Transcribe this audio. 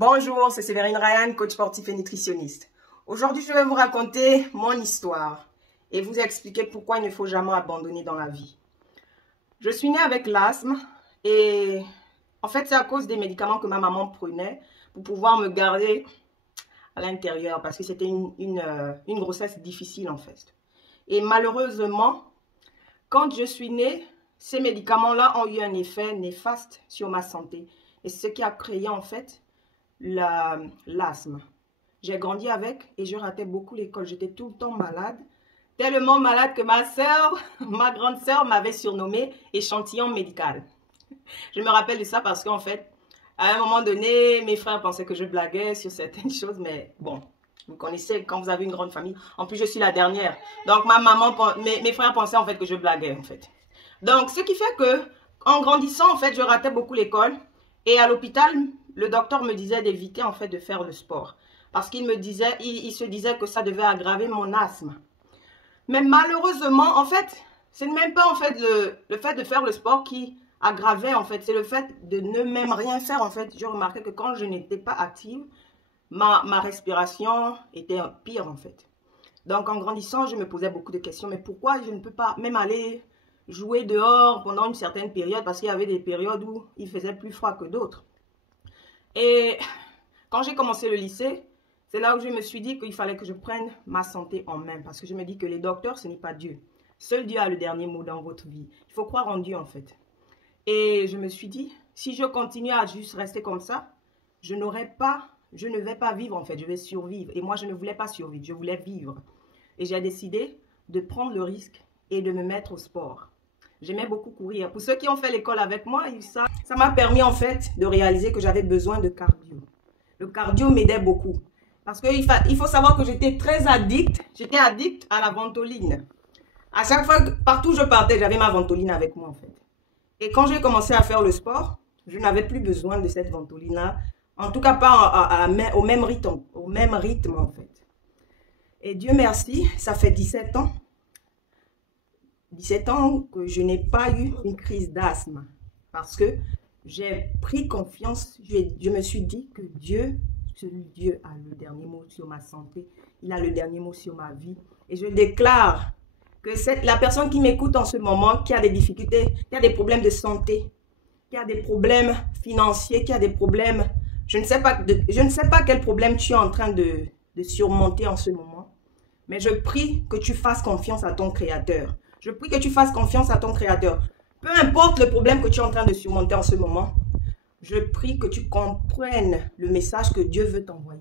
Bonjour, c'est Séverine Ryan, coach sportif et nutritionniste. Aujourd'hui, je vais vous raconter mon histoire et vous expliquer pourquoi il ne faut jamais abandonner dans la vie. Je suis née avec l'asthme et en fait, c'est à cause des médicaments que ma maman prenait pour pouvoir me garder à l'intérieur parce que c'était une grossesse difficile en fait. Et malheureusement, quand je suis née, ces médicaments-là ont eu un effet néfaste sur ma santé. Et c'est ce qui a créé en fait l'asthme. J'ai grandi avec et je ratais beaucoup l'école. J'étais tout le temps malade. Tellement malade que ma grande sœur m'avait surnommée échantillon médical. Je me rappelle de ça parce qu'en fait, à un moment donné, mes frères pensaient que je blaguais sur certaines choses, mais bon, vous connaissez quand vous avez une grande famille. En plus, je suis la dernière. Donc, mes frères pensaient en fait que je blaguais en fait. Donc, ce qui fait que, en grandissant, en fait, je ratais beaucoup l'école. Et à l'hôpital, le docteur me disait d'éviter en fait de faire le sport. Parce qu'il il se disait que ça devait aggraver mon asthme. Mais malheureusement, en fait, ce n'est même pas en fait le fait de faire le sport qui aggravait en fait. C'est le fait de ne même rien faire en fait. Je remarquais que quand je n'étais pas active, ma respiration était pire en fait. Donc en grandissant, je me posais beaucoup de questions. Mais pourquoi je ne peux pas même aller jouer dehors pendant une certaine période? Parce qu'il y avait des périodes où il faisait plus froid que d'autres. Et quand j'ai commencé le lycée, c'est là où je me suis dit qu'il fallait que je prenne ma santé en main. Parce que je me dis que les docteurs, ce n'est pas Dieu. Seul Dieu a le dernier mot dans votre vie. Il faut croire en Dieu en fait. Et je me suis dit, si je continue à juste rester comme ça, je ne vais pas vivre en fait. Je vais survivre. Et moi, je ne voulais pas survivre, je voulais vivre. Et j'ai décidé de prendre le risque et de me mettre au sport. J'aimais beaucoup courir. Pour ceux qui ont fait l'école avec moi, ça m'a permis en fait de réaliser que j'avais besoin de cardio. Le cardio m'aidait beaucoup. Parce qu'il faut savoir que j'étais très addict. J'étais addict à la ventoline. À chaque fois, partout où je partais, j'avais ma ventoline avec moi en fait. Et quand j'ai commencé à faire le sport, je n'avais plus besoin de cette ventoline-là. En tout cas, pas au même rythme en fait. Et Dieu merci, ça fait 17 ans. 17 ans que je n'ai pas eu une crise d'asthme parce que j'ai pris confiance, je me suis dit que Dieu a le dernier mot sur ma santé, il a le dernier mot sur ma vie et je déclare que la personne qui m'écoute en ce moment, qui a des difficultés, qui a des problèmes de santé, qui a des problèmes financiers, qui a des problèmes, je ne sais pas quel problème tu es en train de surmonter en ce moment, mais je prie que tu fasses confiance à ton Créateur. Je prie que tu fasses confiance à ton Créateur. Peu importe le problème que tu es en train de surmonter en ce moment, je prie que tu comprennes le message que Dieu veut t'envoyer.